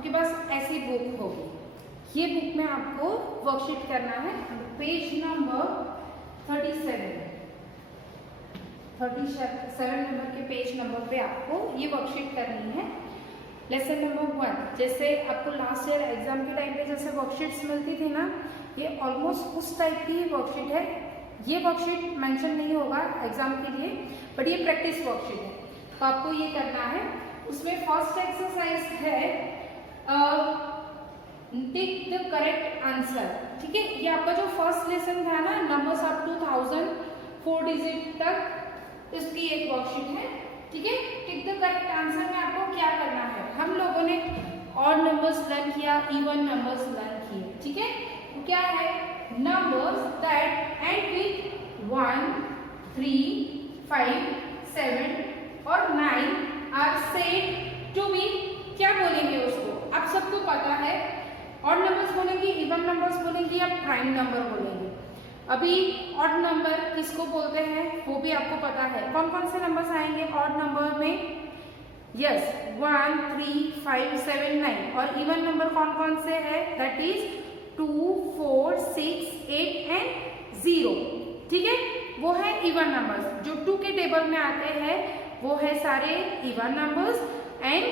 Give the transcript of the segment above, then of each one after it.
आपके पास ऐसी बुक होगी, ये बुक में आपको वर्कशीट करना है। पेज नंबर 37 नंबर के पेज नंबर पे आपको ये वर्कशीट करनी है। लेसन नंबर 1, जैसे आपको लास्ट ईयर एग्जाम के टाइम पे जैसे वर्कशीट्स मिलती थी ना, ये ऑलमोस्ट उस टाइप की वर्कशीट है। ये वर्कशीट मेंशन नहीं होगा एग्जाम के लिए, बट ये प्रैक्टिस वर्कशीट है, तो आपको ये करना है। उसमें फर्स्ट एक्सरसाइज है टिक द करेक्ट आंसर। ठीक है, ये आपका जो फर्स्ट लेसन था ना, नंबर्स अप टू 1000 4 डिजिट तक, इसकी एक वर्कशीट है। ठीक है, टिक द करेक्ट आंसर में आपको क्या करना है, हम लोगों ने ऑड नंबर्स लर्न किया, इवन नंबर्स लर्न किए। ठीक है, तो क्या है, नंबर्स दैट एंड विथ 1, 3, 5, 7 और 9 आर सेड टू बी, क्या बोलेंगे उसको, आप सबको पता है। ऑड नंबर्स बोलेंगे, इवन नंबर्स बोलेंगे या प्राइम नंबर बोलेंगे। अभी ऑड नंबर किसको बोलते हैं वो भी आपको पता है। कौन कौन से नंबर्स आएंगे ऑड नंबर में, यस 1, 3, 5, 7, 9। और इवन नंबर कौन कौन से है, दैट इज 2, 4, 6, 8 एंड 0। ठीक है, वो है इवन नंबर्स। जो 2 के टेबल में आते हैं वो है सारे इवन नंबर्स, एंड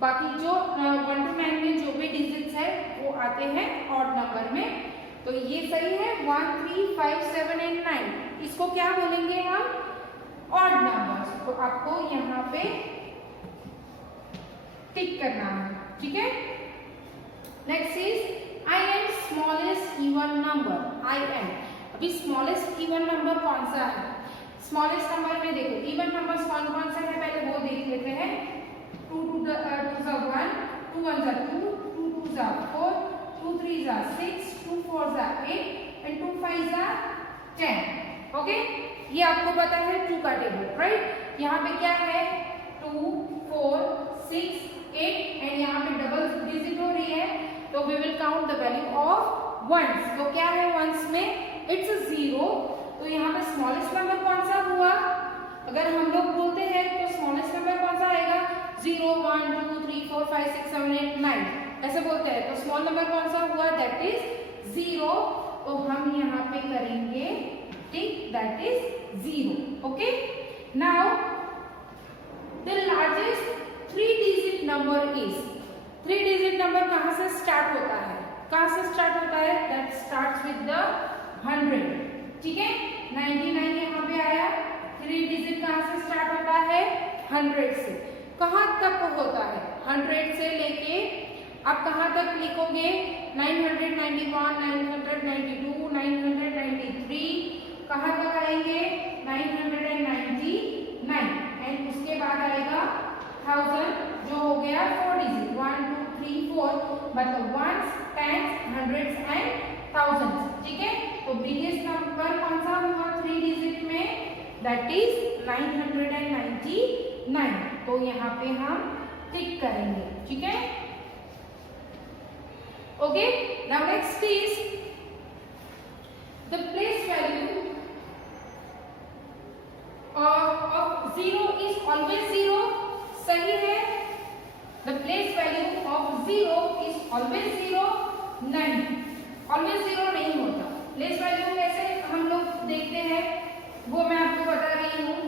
बाकी जो 1 to 9 में जो भी डिजिट्स है वो आते हैं ऑड नंबर में। तो ये सही है, 1, 3, 5, 7 एंड 9, इसको क्या बोलेंगे हम, ऑड नंबर्स। तो आपको यहाँ पे टिक करना है। ठीक है, next is I am smallest even number. I am, अभी स्मॉलेस्ट इवन नंबर कौन सा है, स्मॉलेस्ट नंबर में देखो इवन नंबर्स कौन कौन से है पहले वो देख लेते हैं। 2 to the 1, 2 1 जा 2, 2 2 जा 4, 2 3 जा 6, 2 4 जा 8 एंड 2 5 जा 10। ओके, ये आपको पता है 2 का टेबल, राइट। यहाँ पे क्या है 2, 4, 6, 8 एंड यहाँ पे डबल डिजिट हो रही है, तो we will count the value of ones. तो क्या है वंस में, इट्स 0। तो यहाँ पे स्मॉलेस्ट नंबर कौन सा हुआ, अगर हम लोग बोलते हैं तो स्मॉलेस्ट नंबर कौन सा आएगा, 0, 1, 2, 3, 4, 5, 6, 7, 8, 9 ऐसे बोलते हैं। तो स्मॉल नंबर कौन सा हुआ, दैट इज 0। तो हम यहाँ पे करेंगे tick, that is 0। Okay, now the largest 3 digit number is, 3 digit number कहाँ से स्टार्ट होता है, कहाँ से स्टार्ट होता है, दैट स्टार्ट्स विद द 100। ठीक है, 99 यहाँ पे आया, 3 डिजिट कहाँ से स्टार्ट होता है, 100 से। कहाँ तक होता है, 100 से लेके आप कहाँ तक लिखोगे, 991, 992, 993, कहाँ तक आएंगे, 999 एंड उसके बाद आएगा 1000 जो हो गया 4 डिजिट, 1, 2, 3, 4, मतलब ones, tens, hundreds and thousands. ठीक है, तो बिगेस्ट नंबर कौन सा हुआ 3 डिजिट में, दैट इज 999। तो यहाँ पे हम टिक करेंगे। ठीक है, okay, now next is the place value of 0 is always 0। सही है, the place value of 0 is always 0। नहीं, ऑलवेज 0 नहीं होता। प्लेस वैल्यू कैसे हम लोग देखते हैं वो मैं आपको बता रही हूँ।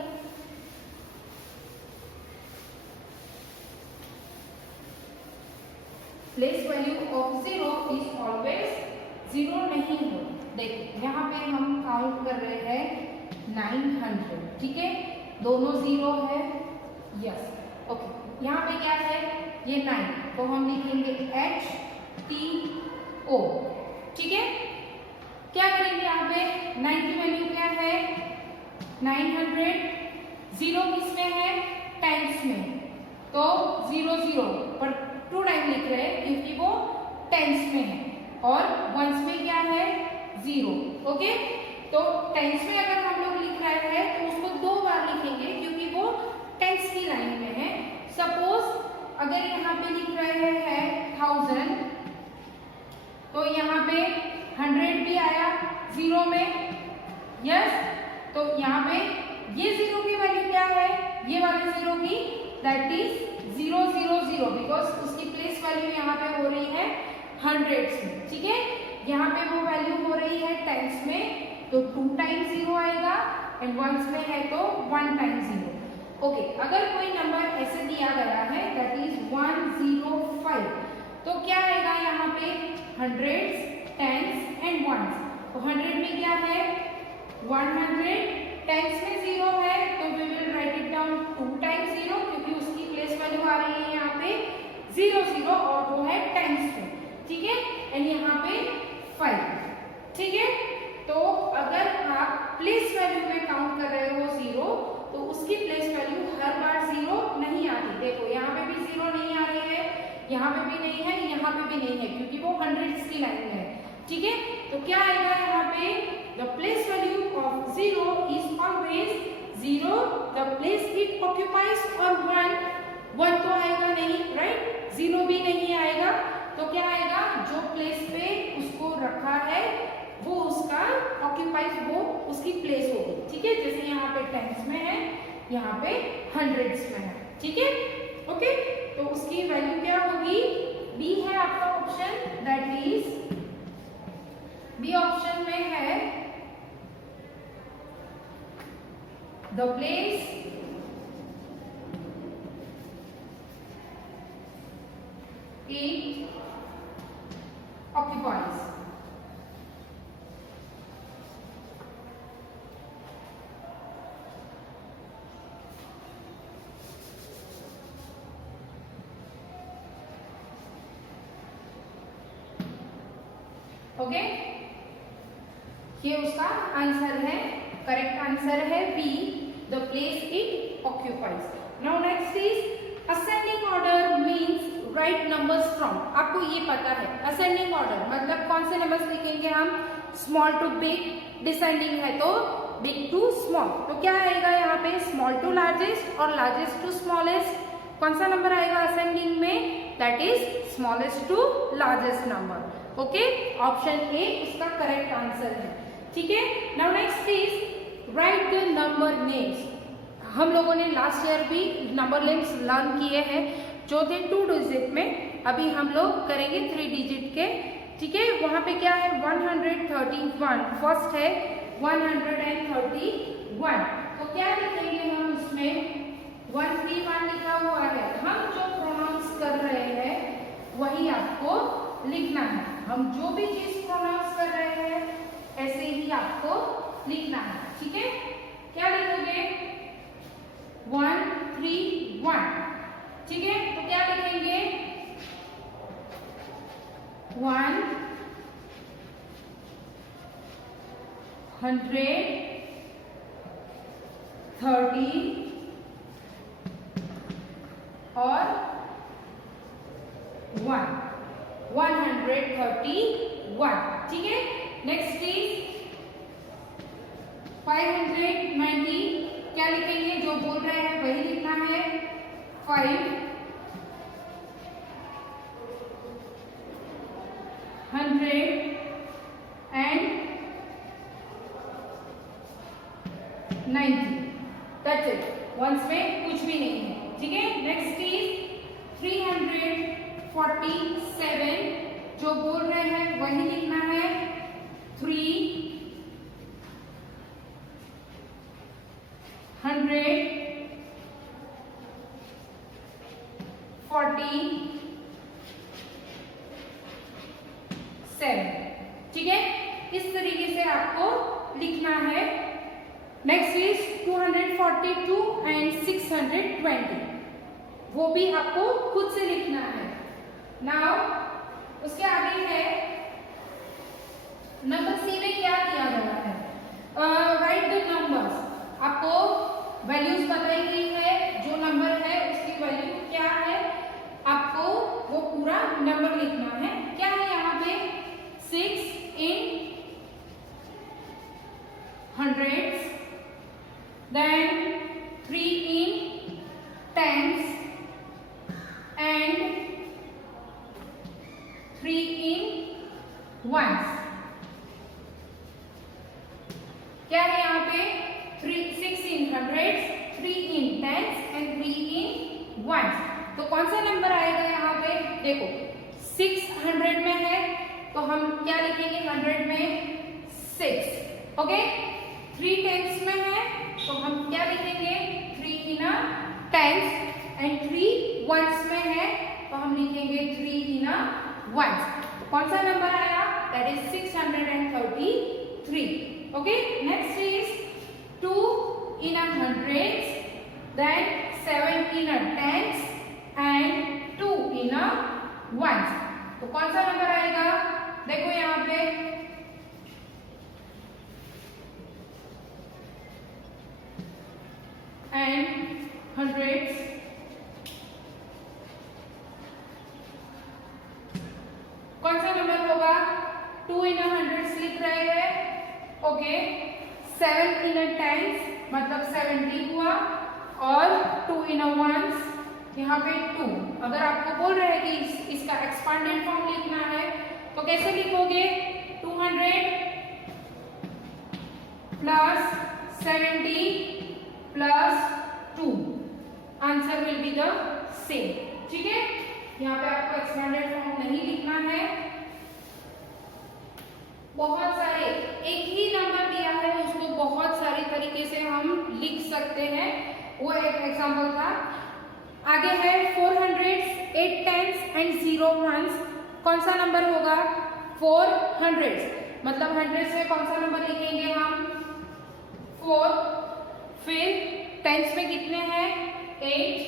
Place value of 0 is always 0 नहीं होता। देखो यहाँ पे हम काउंट कर रहे हैं 900। ठीक है, दोनों 0 है, यस। ओके, यहाँ पे क्या है, ये 9, तो हम लिखेंगे HTO। ठीक है, क्या करेंगे यहाँ पे, 9 की वैल्यू क्या है, 900, 0 किसमें है, टेंस में, तो 0 0 पर 2 टाइम लिख रहे हैं क्योंकि वो टेंस में है, और वंस में क्या है 0। ओके, तो टेंस में अगर हम लोग लिख रहे हैं तो उसको 2 बार लिखेंगे क्योंकि वो टेंस की लाइन में है। सपोज अगर यहाँ पे लिख रहे हैं 1000, तो यहाँ पे 100 भी आया 0 में, यस। तो यहाँ पे ये 0 की वैल्यू क्या है, ये वाले 0 की दैट इज 0 0 0 बिकॉज उसकी प्लेस वैल्यू यहाँ पे हो रही है हंड्रेड्स में, ठीक है। यहाँ पे वो वैल्यू हो रही है टेंस में, तो 2 टाइम्स 0 आएगा, एंड वंस में है तो 1 टाइम्स 0। ओके, अगर कोई नंबर ऐसे दिया गया है दैट इज 105, तो क्या आएगा यहाँ पे हंड्रेड्स, टेंस एंड वंस। तो 100 में क्या है 100, टेंस में 0 है तो we will write it down 2 times 0 क्योंकि उसकी प्लेस वैल्यू आ रही है यहाँ पे 0 0 और वो है टेंस में, ठीक है। एंड यहाँ पे 5, ठीक है। तो अगर आप प्लेस वैल्यू में काउंट कर रहे हो 0 तो उसकी प्लेस वैल्यू हर बार 0 नहीं आती। देखो यहाँ पे भी 0 नहीं आ रही है, यहाँ पे भी नहीं है, यहाँ पे भी नहीं है क्योंकि वो हंड्रेड्स की लाइन में है, ठीक है। तो क्या आएगा यहाँ पे the place value of 0 is always 0, the place it occupies, और 1 तो आएगा नहीं, राइट, 0 भी नहीं आएगा। तो क्या आएगा जो प्लेस पे उसको रखा है वो उसका ऑक्यूपाइज, वो उसकी प्लेस होगी, ठीक है। जैसे यहाँ पे टेंस में है, यहाँ पे हंड्रेड्स में है, ठीक है। ओके, तो उसकी वैल्यू क्या होगी, बी है आपका option, that is B option में है the place it occupies। Okay, ये उसका आंसर है, करेक्ट आंसर है B, the place it occupies. Now next is ascending order means write numbers from. आपको ये पता है असेंडिंग ऑर्डर मतलब कौन से नंबर्स लिखेंगे हम, स्मॉल टू बिग, डिसेंडिंग है तो बिग टू स्मॉल। तो क्या आएगा यहाँ पे स्मॉल टू लार्जेस्ट और लार्जेस्ट टू स्मॉलेस्ट। कौन सा नंबर आएगा असेंडिंग में, that is smallest to largest number. Okay, option A इसका करेक्ट आंसर है, ठीक है। Now next is write the number names. हम लोगों ने लास्ट ईयर भी नंबर नेम्स लर्न किए हैं जो थे 2 डिजिट में, अभी हम लोग करेंगे 3 डिजिट के, ठीक है। वहां पे क्या है 131, फर्स्ट है 131। तो क्या लिखेंगे हम इसमें, 131 लिखा हुआ है, हम जो प्रोनाउंस कर रहे हैं वही आपको लिखना है। हम जो भी चीज प्रोनाउंस कर रहे हैं ऐसे ही आपको लिखना है, ठीक है। क्या लिखोगे 131, ठीक है। तो क्या लिखेंगे 100 30 और 1, 131, ठीक है। नेक्स्ट इज 590, क्या लिखेंगे, जो बोल रहे हैं वही लिखना है, 590 दैट्स इट, वंस में कुछ भी नहीं है, ठीक है। नेक्स्ट इज 347, जो बोल रहे हैं वही लिखना है, 347, ठीक है। इस तरीके से आपको लिखना है। नेक्स्ट इज 242 एंड 620, वो भी आपको खुद से लिखना है। नाउ उसके आगे है नंबर सी में क्या दिया गया है, राइट द नंबर्स। आपको वैल्यूज बताई गई है, जो नंबर है उसकी वैल्यू क्या है, आपको वो पूरा नंबर लिखना है। क्या है यहाँ पे 6 in hundreds, then 3 in tens and 3 in ones। क्या है यहाँ पे 6 in hundreds, 3 in tens and 3 in ones. तो कौन सा नंबर आएगा यहाँ पे, देखो 600 में है तो हम क्या लिखेंगे 100 में 6, ओके। 3 टेंस में है तो हम क्या लिखेंगे 3 इन अ टेंस, एंड 3 वंस में है तो हम लिखेंगे 3 इन अ वंस। कौन सा नंबर आया, that is 633, okay. Next is 2 in a hundreds, then 7 in a tens and 2 in a ones। तो कौन सा नंबर आएगा, देखो यहाँ पे एंड हंड्रेड्स, कौन सा नंबर होगा, 2 in a hundreds लिख रहे हैं, ओके। 7 in a tens मतलब 70 हुआ, और 2 in a ones यहाँ पे 2। अगर आपको बोल रहे हैं कि इसका एक्सपांडेड फॉर्म लिखना है तो कैसे लिखोगे, 200 plus 70 plus 2, answer will be the same, ठीक है। यहाँ पे आपको एक्सपांडेड फॉर्म नहीं लिखना है। बहुत सारे, एक ही नंबर दिया है उसको बहुत सारे तरीके से हम लिख सकते हैं, वो एक एग्जांपल था। आगे है 400, 8 टेंस एंड 0 वंस। कौन सा नंबर होगा, 400, मतलब 100 में कौन सा नंबर लिखेंगे हम 4, फिर टेंस में कितने हैं 8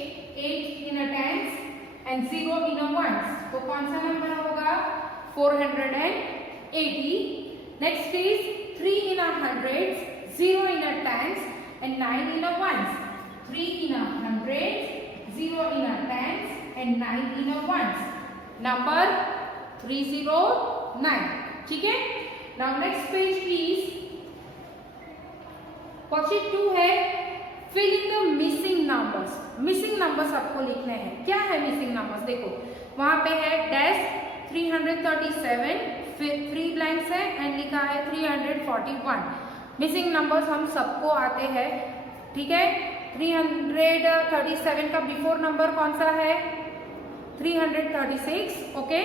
in a tens and 0 in a ones, तो कौन सा नंबर होगा 480। Next is 3 in a hundreds, 0 in a tens and 9 in a ones। 3 in a hundreds, 0 in a tens and 9 in a ones, number 309, ठीक है। Now next page please. Question 2 है fill in the missing numbers. Missing numbers आपको लिखने हैं। क्या है missing numbers, देखो वहां पे है डैश 337, फिर 3 ब्लैंक्स है एंड लिखा है 341। मिसिंग नंबर्स हम सबको आते हैं, ठीक है। 337 का बिफोर नंबर कौन सा है 336, ओके।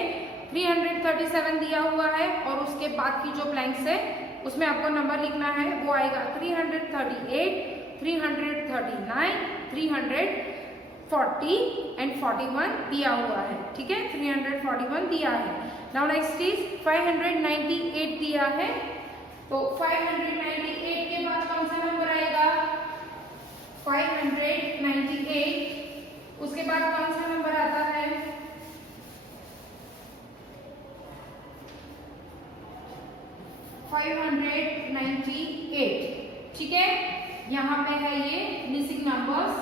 337 दिया हुआ है और उसके बाद की जो ब्लैंक्स है उसमें आपको नंबर लिखना है, वो आएगा 338, 339, 340 एंड 41 दिया हुआ है, ठीक है। 341 दिया है। नाउ नेक्स्ट इज 598 दिया है, तो 598 के बाद कौन सा नंबर आएगा 598, उसके बाद कौन सा नंबर आता है 598, ठीक है। यहाँ पे है ये मिसिंग नंबर्स।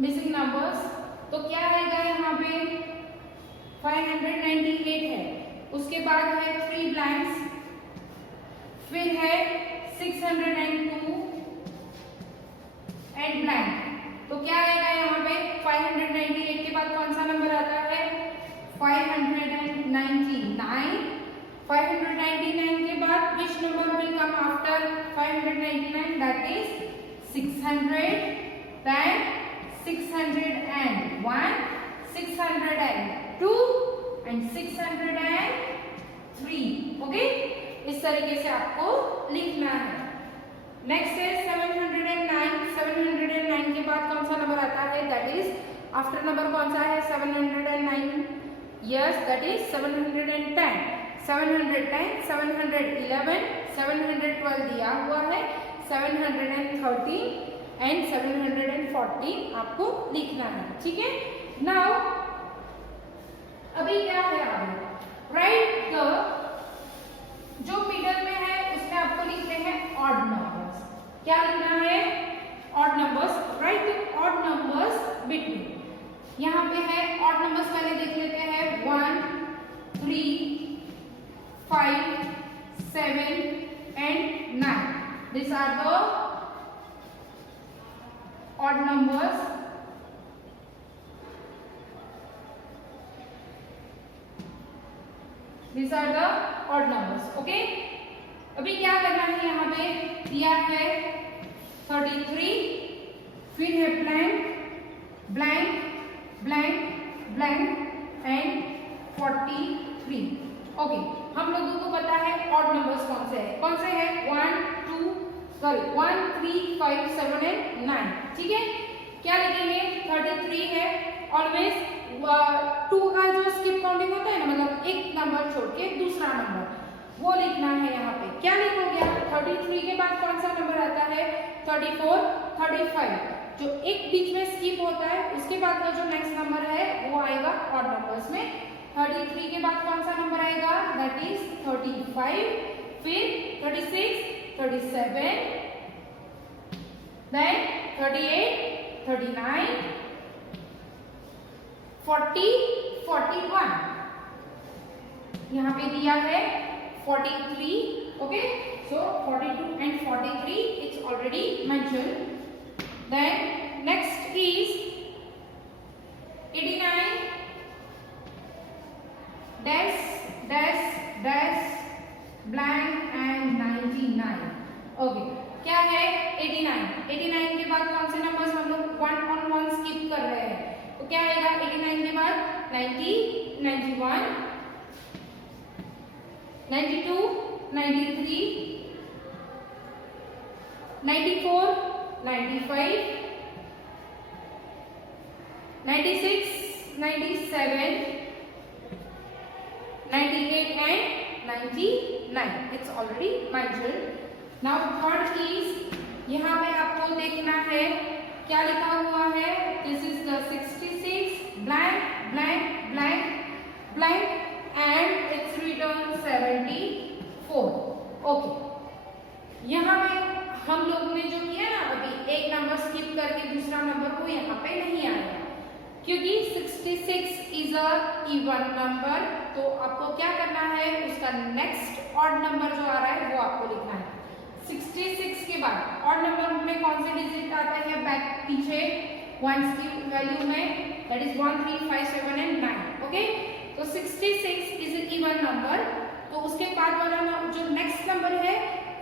मिसिंग नंबर्स तो क्या आएगा यहाँ पे 598 है, उसके बाद है 3 ब्लैंक्स, फिर है 602 एंड ब्लैंक। तो क्या आएगा यहाँ पे 598 के बाद कौन सा नंबर आता है 599। 599 के बाद which number will come after 599, that is 600, then 601, 602 and 603, okay. इस तरीके से आपको लिखना है। नेक्स्ट है 709। 709 के बाद कौन सा नंबर आता है, दैट इज आफ्टर नंबर कौन सा है 709, यस दैट इज 710। 710, 711, 712 दिया हुआ है, 713 एंड 714 आपको लिखना है, ठीक है। नाउ अभी क्या है आगे, राइट द जो मिडल में है उसमें आपको लिखते हैं ऑड नंबर्स। क्या लिखना है odd numbers, right odd numbers between. यहाँ पे है ऑड नंबर्स, पहले देख लेते हैं 1, 3, 5, 7 and 9। This are the odd numbers These are the odd numbers. Okay. अभी क्या करना है, यहाँ पे दिया है 33, फिर है blank blank blank blank and 43. Okay, हम लोगों को पता है ऑड नंबर्स कौन से हैं 1 3 5 7 एंड 9. ठीक है, क्या लिखेंगे 33 है. ऑलवेज 2 का जो स्किप काउंटिंग होता है ना, मतलब एक नंबर छोड़ के दूसरा नंबर वो लिखना है. यहाँ पे क्या लिखोगे आप, 33 के बाद कौन सा नंबर आता है 34 35. जो एक बीच में स्किप होता है उसके बाद का जो नेक्स्ट नंबर है वो आएगा ऑड नंबर्स में. 33 के बाद कौन सा नंबर आएगा, दैट इज 35, फिर 36 37, देन 38 39 40 41. यहाँ पे दिया है 43. Okay, so 42 and 43 it's already mentioned. Then next is 89 dash dash dash blank and 99. Okay, क्या है 89. 89 के बाद कौन से नंबर्स हम लोग 1 on 1 स्किप कर रहे हैं, तो क्या आएगा 89 के बाद 90 91 92 93 94 95 96 97 98 and 99. It's already mentioned. Now third is यहाँ पे आपको देखना है क्या लिखा हुआ है. This is the 66 blank blank blank blank and it's written 74. Okay. यहाँ पे हम लोग ने जो किया ना, अभी एक नंबर स्किप करके दूसरा नंबर को यहाँ पे नहीं आया, क्योंकि 66 इज अ इवन नंबर. तो आपको क्या करना है, उसका नेक्स्ट ऑड नंबर जो आ रहा है वो आपको लिखना है. 66 के बाद ऑड नंबर में कौन से डिजिट आते हैं बैक पीछे वंस की वैल्यू में, दैट इज 1 3 5 7 एंड 9. ओके, तो 66 इज एन इवन नंबर. तो उसके बाद वाला जो नेक्स्ट नंबर है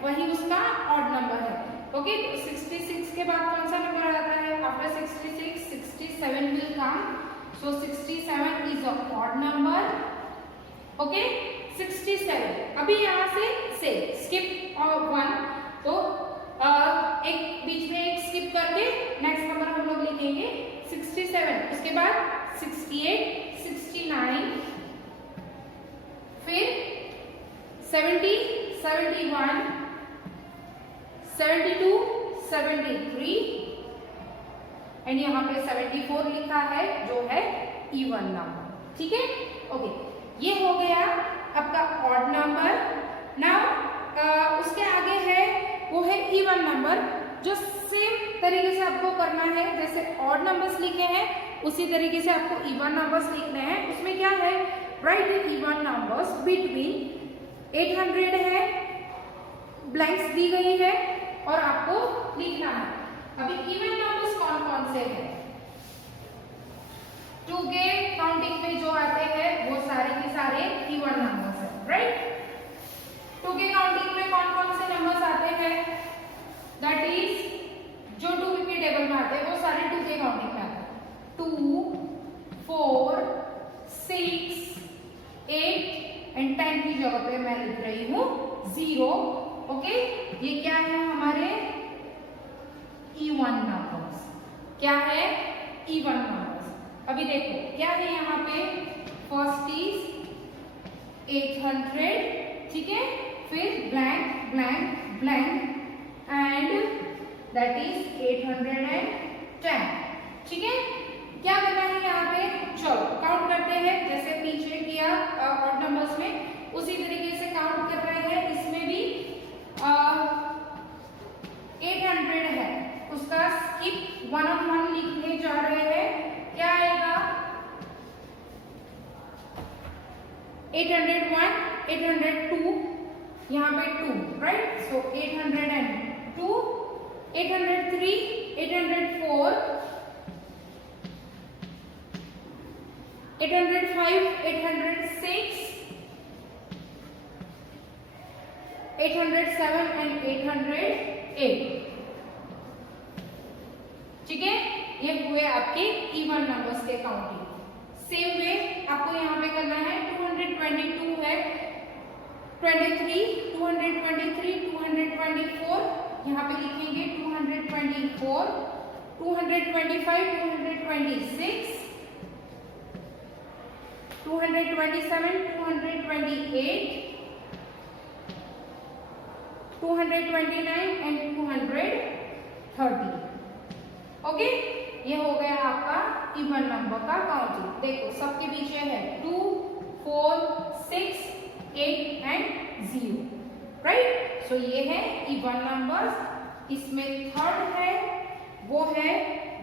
वही उसका ऑड नंबर है. ओके, तो 66 के बाद कौन सा नंबर आता है, after 66 67 will come. So 67 is a odd number. Okay, 67. अभी यहाँ से स्किप 1, तो एक बीच में एक स्किप करके नेक्स्ट नंबर हम लोग लिखेंगे 67. उसके बाद 68 69, फिर 70 71 72 73 एंड यहाँ पे 74 लिखा है जो है इवन नंबर. ठीक है, ओके, ये हो गया आपका ऑड नंबर. नाउ उसके आगे है वो है इवन नंबर, जो सेम तरीके से आपको करना है. जैसे ऑड नंबर्स लिखे हैं उसी तरीके से आपको इवन नंबर्स लिखने हैं. उसमें क्या है, राइट इवन नंबर्स बिटवीन 800 है, ब्लैंक्स दी गई है और आपको लिखना है. अभी इवन नंबर्स कौन कौन से हैं, 2 के काउंटिंग में जो आते हैं वो सारे के सारे इवन नंबर्स हैं. राइट, 2 के काउंटिंग में कौन कौन से नंबर्स आते हैं, दैट इज जो 2 के टेबल में आते हैं वो सारे 2 के काउंटिंग में आते हैं. 2 4 6 8 एंड 10 की जगह पे मैं लिख रही हूँ 0. ओके, ये क्या है हमारे इवन नंबर्स. क्या है, इवन नंबर्स. अभी देखो क्या है यहाँ पे, फर्स्ट इज 800. ठीक है, फिर blank blank blank and that is 810. ठीक है, क्या करना है यहाँ पे, चलो काउंट करते हैं जैसे पीछे किया ऑड नंबर्स में, उसी तरीके से काउंट कर रहे हैं. इसमें भी 800 है, उसका स्किप 1 on 1 लिखने जा रहे हैं. क्या आएगा 801 802, यहाँ पे 2, राइट. So 802 803 804 805 806 807 and 808। ठीक है, ये हुए आपके इवन नंबर्स के काउंटिंग। सेम वे आपको यहाँ पे करना है। 222 है, 23, 223, 224 यहाँ पे लिखेंगे 224, 225, 226, 227, 228, 229 and 230। ओके, ये हो गया आपका इवन नंबर का काउंटिंग। देखो सबके पीछे है 2, 4, 6, 8 एंड 0, राइट। सो ये है इवन नंबर्स। इसमें थर्ड है वो है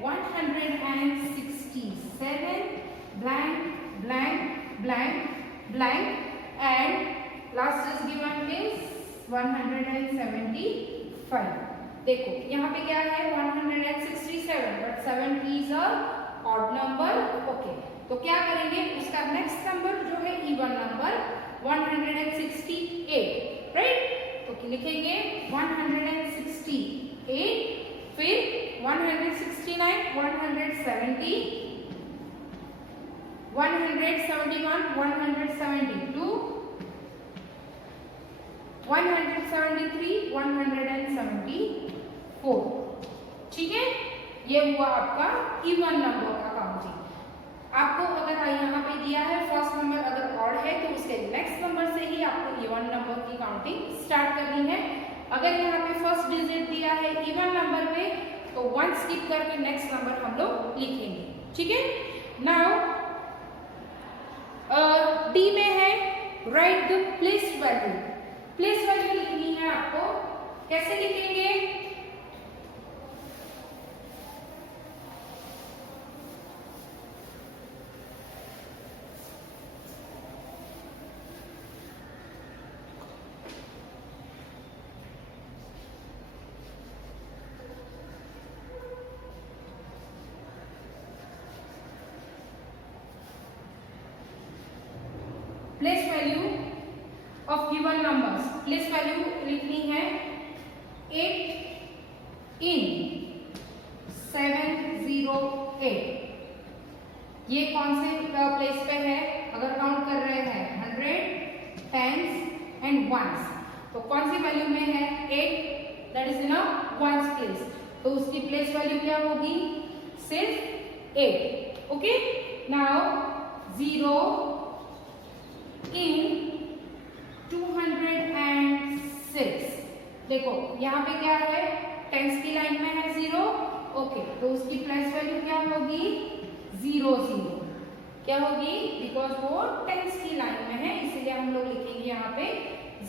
167 blank blank blank blank and last is given is 175। देखो यहाँ पे क्या है 167, but 7 is a odd number. Okay, तो क्या करेंगे, उसका नेक्स्ट नंबर जो है इवन नंबर 168, राइट। तो लिखेंगे 168, फिर 169, 170, 171, 172, 173, 174। ठीक है, ये हुआ आपका इवन नंबर का काउंटिंग। आपको अगर यहाँ पे दिया है फर्स्ट नंबर अगर ऑड है तो उसके नेक्स्ट नंबर से ही आपको इवन नंबर की काउंटिंग स्टार्ट करनी है। अगर यहाँ पे फर्स्ट डिजिट दिया है इवन नंबर पे तो 1 स्किप करके नेक्स्ट नंबर हम लोग लिखेंगे। ठीक है, नाउ डी में है right the place value. Place value लिखनी है आपको, कैसे लिखेंगे, place value of given numbers. Place value लिखनी है 8 in 708। ये कौन से प्लेस पे है, अगर काउंट कर रहे हैं 100, टेंस एंड वंस, तो कौन सी वैल्यू में है 8, that is in a ones place. तो उसकी प्लेस वैल्यू क्या होगी, सिर्फ 8। Okay, now 0 in 206। देखो यहाँ पे क्या है, टेंस की लाइन में है 0। ओके, तो उसकी प्लेस वैल्यू क्या होगी 0 0। क्या होगी, बिकॉज वो टेंस की लाइन में है इसलिए हम लोग लिखेंगे यहाँ पे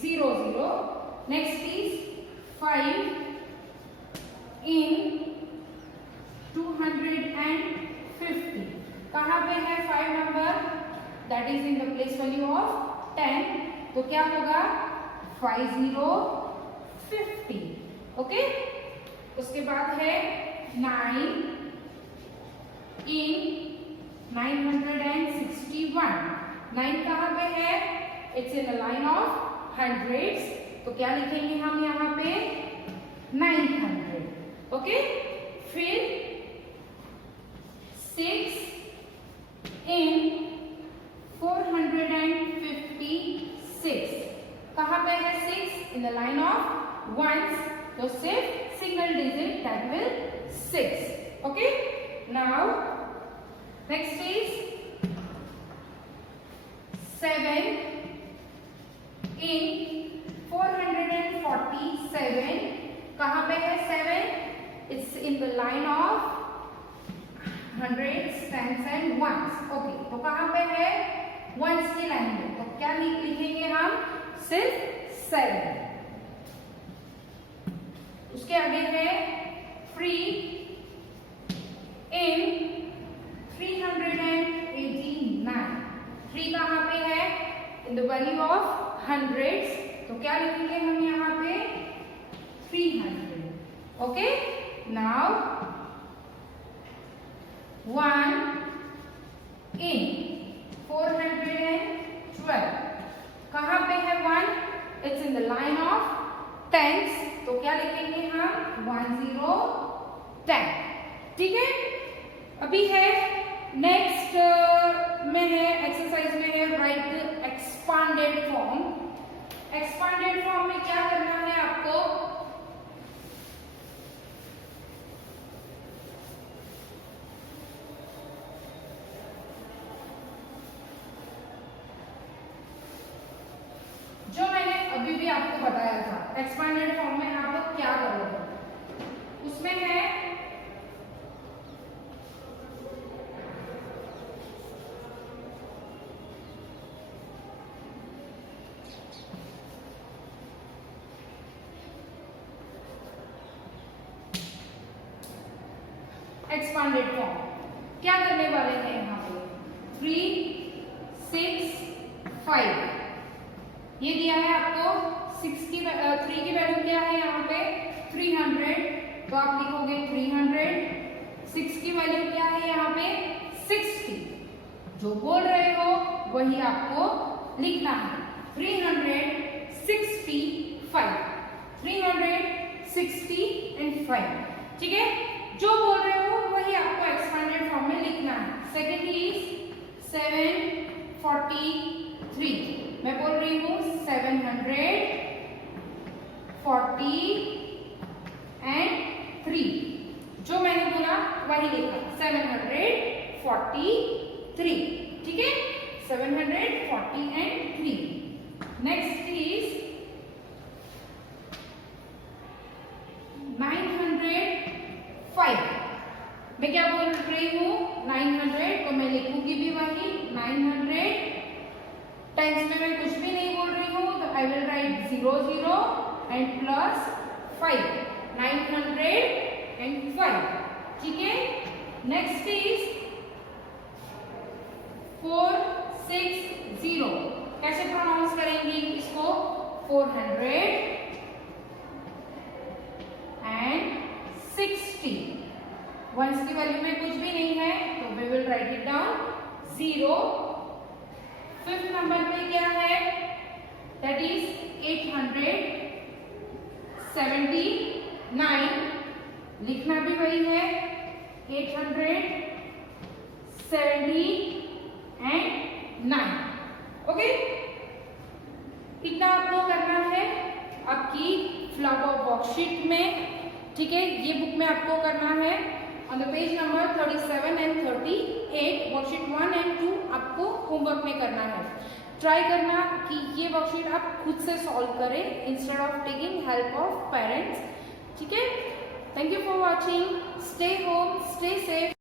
0 0। Next is 5 in 250। कहाँ पे है 5 number, that is in the place value of 10। तो क्या होगा 5050। ओके, उसके बाद है 9 in 961। 9 कहाँ पे है, it's in the line of hundreds, तो क्या लिखेंगे हम यहाँ पे 900। ओके, फिर 6 in 456। कहाँ पे है 6, in the line of ones, तो सिर्फ single digit, that will 6। Okay, now next is 7 in 447। कहाँ पे है 7, it's in the line of hundreds, tens and ones. Okay, तो कहाँ पे है वंस की लाइन में, तो क्या लिखेंगे हम, सिर्फ 7। उसके आगे है 3 in 389। 3 कहाँ पे है, in the value of hundreds, तो क्या लिखेंगे हम यहाँ पे 300। Okay, now 1 in 412। कहाँ पे है 1, it's in the line of tens, तो क्या लिखेंगे हम 1 0 10। ठीक है, अभी है नेक्स्ट में है एक्सरसाइज में है right expanded form. Expanded form में क्या करना है आपको, जो मैंने अभी भी आपको बताया था एक्सपांडेड फॉर्म में आप लोग क्या करोगे, उसमें है एक्सपांडेड फॉर्म। क्या करने वाले हैं यहाँ पे 3 6 5, ये दिया है आपको 3 की वैल्यू क्या है यहाँ पे 300, तो आप लिखोगे 300। 6 की वैल्यू क्या है यहाँ पे 60, जो बोल रहे हो वही आपको लिखना है 365, 360 एंड 5। ठीक है, जो बोल रहे हो वही आपको एक्सपांडेड फॉर्म में लिखना है। सेकेंड इज 743, मैं बोल रही हूँ 743, जो मैंने बोला वही लिखा 743। ठीक है, 743। नेक्स्ट इज 905, मैं क्या बोल रही हूँ 900, तो मैं लिखूंगी भी वही 900। टेंस में मैं कुछ भी नहीं बोल रही हूँ, तो I will write 0 0 and plus 5, 905। ठीक है, नेक्स्ट इज 460, कैसे प्रोनाउंस करेंगे इसको 460। वंस की वैल्यू में कुछ भी नहीं है, तो we will write it down 0। Fifth number पे क्या है, दैट इज 879, लिखना भी वही है 879। ओके, इतना आपको करना है आपकी फ्लावर वर्कशीट में। ठीक है, ये बुक में आपको करना है on the page number 37 and 38, worksheet 1 and 2 आपको होमवर्क में करना है। ट्राई करना कि ये वर्कशीट आप खुद से सॉल्व करें instead of taking help of parents. ठीक है, thank you for watching, stay home, stay safe.